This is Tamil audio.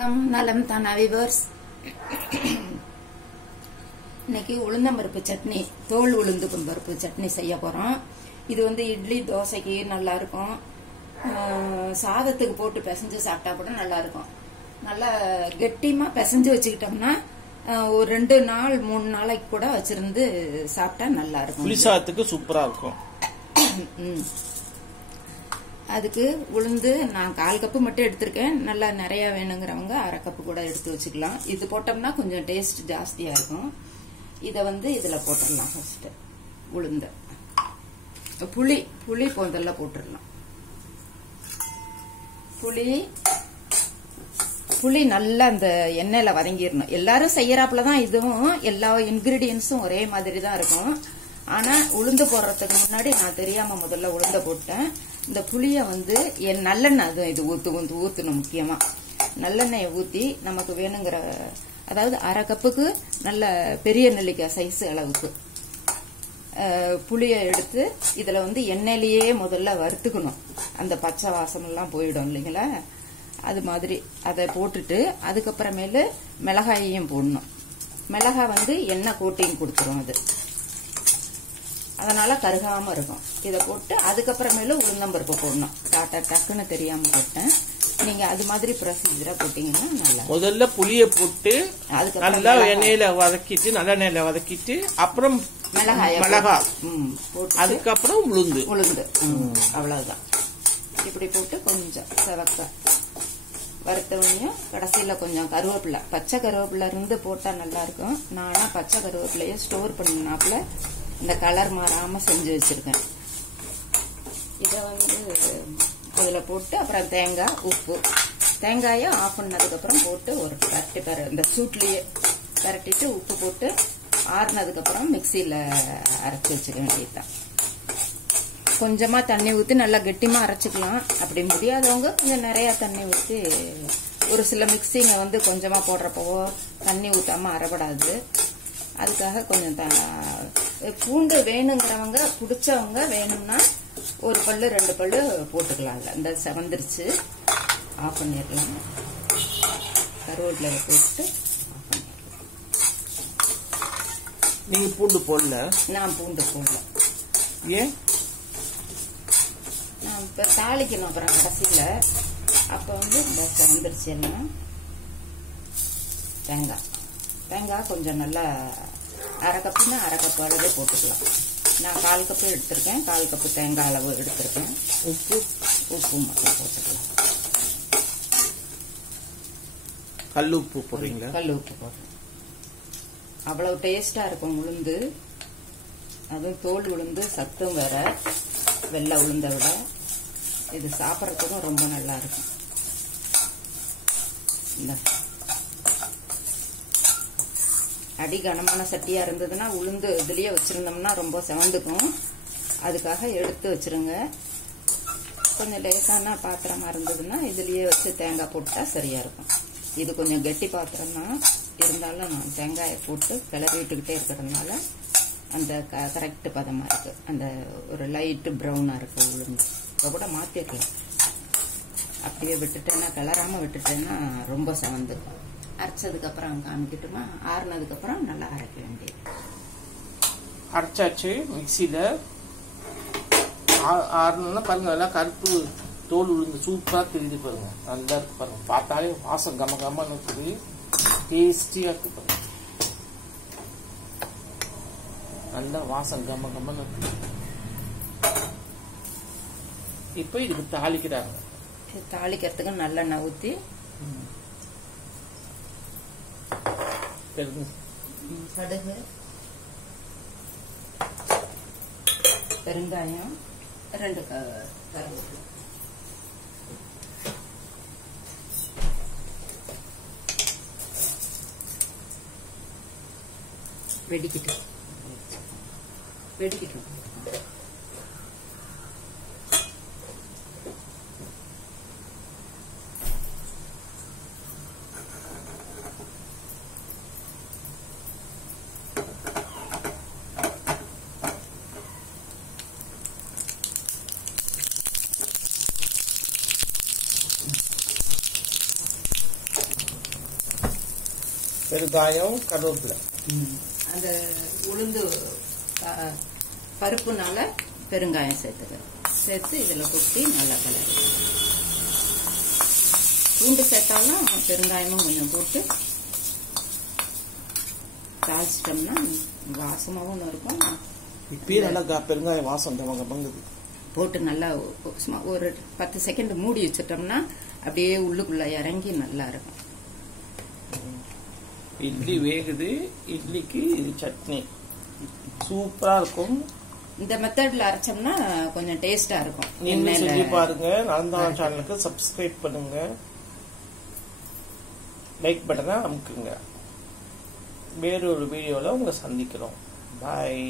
வணக்கம், நலம் தானா விவர்ஸ். இன்னைக்கு உளுந்தம்பருப்பு சட்னி, தோல் உளுந்து பருப்பு சட்னி செய்ய போறோம். இது இட்லி தோசைக்கு நல்லா இருக்கும். சாதத்துக்கு போட்டு பிசைஞ்சு சாப்பிட்டா கூட நல்லா இருக்கும். நல்லா கெட்டியமா பிசைஞ்சு வச்சுக்கிட்டோம்னா ஒரு 2 நாள் 3 நாளைக்கு கூட வச்சிருந்து சாப்பிட்டா நல்லா இருக்கும். புளி சாதத்துக்கு சூப்பரா இருக்கும். அதுக்கு உளுந்து நான் 1/4 கப்பு மட்டும் எடுத்திருக்கேன். நல்லா நிறைய வேணுங்கிறவங்க 1/2 கப்பு கூட எடுத்து வச்சுக்கலாம். இது போட்டோம்னா கொஞ்சம் டேஸ்ட் ஜாஸ்தியா இருக்கும். இத இதுல போட்டுடலாம். ஃபர்ஸ்ட் உளுந்த புளி போந்தெல்லாம் போட்டுடலாம். புளி நல்லா அந்த எண்ணெயில வதங்கிடணும். எல்லாரும் செய்யறாப்புலதான் இதுவும். எல்லா இன்கிரீடியன்ஸும் ஒரே மாதிரி தான் இருக்கும். ஆனா உளுந்து போடுறதுக்கு முன்னாடி நான் தெரியாம முதல்ல உளுந்த போட்டேன். இந்த புளிய நல்லெண்ணெய் இது ஊத்தணும். முக்கியமா நல்லெண்ணெயை ஊத்தி நமக்கு வேணுங்கிற, அதாவது 1/2 கப்புக்கு நல்ல பெரிய நெல்லிக்காய் சைஸ் அளவுக்கு புளிய எடுத்து இதுல எண்ணெயிலேயே முதல்ல வறுத்துக்கணும். அந்த பச்சை வாசம் எல்லாம் போயிடும் இல்லைங்களா? அது மாதிரி அதை போட்டுட்டு அதுக்கப்புறமேலு மிளகாயையும் போடணும். மிளகாய் எண்ணெய் கோட்டிங் கொடுத்துரும். அது அதனால கருகாம இருக்கும். இதை போட்டு அதுக்கப்புறமேல உளுந்தம்பருப்பு போடணும். டக்குன்னு தெரியாம போட்டேன். நீங்க அது மாதிரி ப்ரொசீஜரா போட்டீங்கன்னா நல்லா. முதல்ல புளிய போட்டு நல்லா எண்ணெயில வதக்கிட்டு, நல்ல எண்ணெயில வதக்கிட்டு, அப்புறம் மிளகாய் போட்டு, அதுக்கப்புறம் உளுந்து அவ்வளவுதான். இப்படி போட்டு கொஞ்சம் செவக்க வறுத்தவனையும் கடைசியில கொஞ்சம் கருவேப்பிலை, பச்சை கருவேப்பிலை இருந்து போட்டா நல்லா இருக்கும். நானா பச்சை கருவேப்பிலைய ஸ்டோர் பண்ணினாப்புல இந்த கலர் மாறாம செஞ்சு வச்சிருக்கேன். இத அதுல போட்டு அப்புறம் தேங்காய், உப்பு, தேங்காயை ஆஃப் பண்ணதுக்கு அப்புறம் போட்டு ஒரு பரட்டி இந்த சூட்லயே பரட்டிட்டு உப்பு போட்டு ஆறுனதுக்கு அப்புறம் மிக்சியில அரைச்சு வச்சுக்க வேண்டியதுதான். கொஞ்சமா தண்ணி ஊத்தி நல்லா கெட்டிமா அரைச்சுக்கலாம். அப்படி முடியாதவங்க கொஞ்சம் நிறைய தண்ணி ஊத்தி, ஒரு சில மிக்சிங்க கொஞ்சமா போடுறப்போ தண்ணி ஊத்தாம அரைப்படாது. அதுக்காக கொஞ்சம் பூண்டு வேணுங்கிறவங்க, பிடிச்சவங்க வேணும்னா 1 பல்லு 2 பல்லு போட்டுக்கலாம். இந்த செவந்திருச்சு ஆஃப் பண்ணிடலாம். கருவேப்பிலை போட்டு ஆஃப் பண்ணிடலாம். நீங்க பூண்டு போடல? நான் பூண்டு போடல. ஏன்? நான் இப்ப தாளிக்கணும் அப்புறம் கடைசியில. அப்ப இந்த செவந்திருச்சு எல்லாம். தேங்காய் கொஞ்சம் நல்லா 1/2 கப்புன்னா 1/2 கப்பு அளவே போட்டுக்கலாம். நான் 1/4 கப்பு எடுத்திருக்கேன். 1/4 கப்பு தேங்காய் அளவு எடுத்திருக்கேன். உப்பு மட்டும் போட்டுக்கலாம். கல் உப்பு போடுறீங்களா? கல் உப்பு போடுறேன். அவ்வளவு டேஸ்டா இருக்கும் உளுந்து. அதுவும் தோல் உளுந்து, சத்தும் வேற. வெள்ளை உளுந்த விட இது சாப்பிட்றதுக்கும் ரொம்ப நல்லா இருக்கும். இந்த அடி கனமான சட்டியா இருந்ததுன்னா உளுந்து இதுலயே வச்சிருந்தோம்னா ரொம்ப செவந்துக்கும். அதுக்காக எடுத்து வச்சிருங்க. கொஞ்சம் லேசான பாத்திரமா இருந்ததுன்னா இதுலயே வச்சு தேங்காய் போட்டா சரியா இருக்கும். இது கொஞ்சம் கெட்டி பாத்திரம் தான் இருந்தாலும் நான் தேங்காயை போட்டு கிளறி விட்டுக்கிட்டே இருக்கிறதுனால அந்த கரெக்ட் பதமா இருக்கு. அந்த ஒரு லைட் ப்ரௌனா இருக்கு உளுந்து. இப்ப கூட மாத்திக்கலாம். அப்படியே விட்டுட்டேன்னா, கிளறாம விட்டுட்டேன்னா ரொம்ப செவந்துக்கும். அரைச்சதுக்கு அப்புறம் காமிக்கட்டுமா? ஆறுனதுக்கு அப்புறம் நல்லா அரைக்க வேண்டியது. அரைச்சாச்சு மிக்சியில. ஆறுனா பாருங்க, நல்லா கருப்பு தோல் உளுந்து சூப்பரா தெரியுது பாருங்க. நல்லா இருக்கு பாருங்க. பார்த்தாலே வாசம் கம கமன்னு இருக்குது. டேஸ்டியா இருக்கு பாருங்க. நல்லா வாசம் கம கமன்னு இருக்கு. இப்ப இதுக்கு தாளிக்கிறாங்க. தாளிக்கிறதுக்கு நல்லெண்ணெய் ஊத்தி கடுகு, பெருங்காயம், 2 கருவேப்பிலை, வெடிக்கட்டும். பெருங்காயம், கருவேப்பிலை. அந்த உளுந்து பருப்புனால பெருங்காயம் சேர்த்து இதில் கொட்டி நல்லா கலரி. பூண்டு சேர்த்தாலும் பெருங்காயமும் கொஞ்சம் போட்டு தாளிச்சிட்டோம்னா வாசமாகவும் இருக்கும். இப்பயே நல்லா பெருங்காய வாசம் பங்குது. போட்டு நல்லா ஒரு 10 செகண்ட் மூடி வச்சிட்டோம்னா அப்படியே உள்ளுக்குள்ள இறங்கி நல்லா இருக்கும். இட்லி வேகுது. இட்லிக்கு இது சட்னி சூப்பரா இருக்கும். இந்த மெத்தட்ல அரைச்சோம்னா கொஞ்சம் டேஸ்டா இருக்கும். நீங்க செஞ்சு பாருங்க. நலந்தாளம் சேனலுக்கு சப்ஸ்கிரைப் பண்ணுங்க, லைக் பட்டனை அமுக்குங்க. வேறொரு வீடியோல உங்களை சந்திக்கிறோம். பாய்.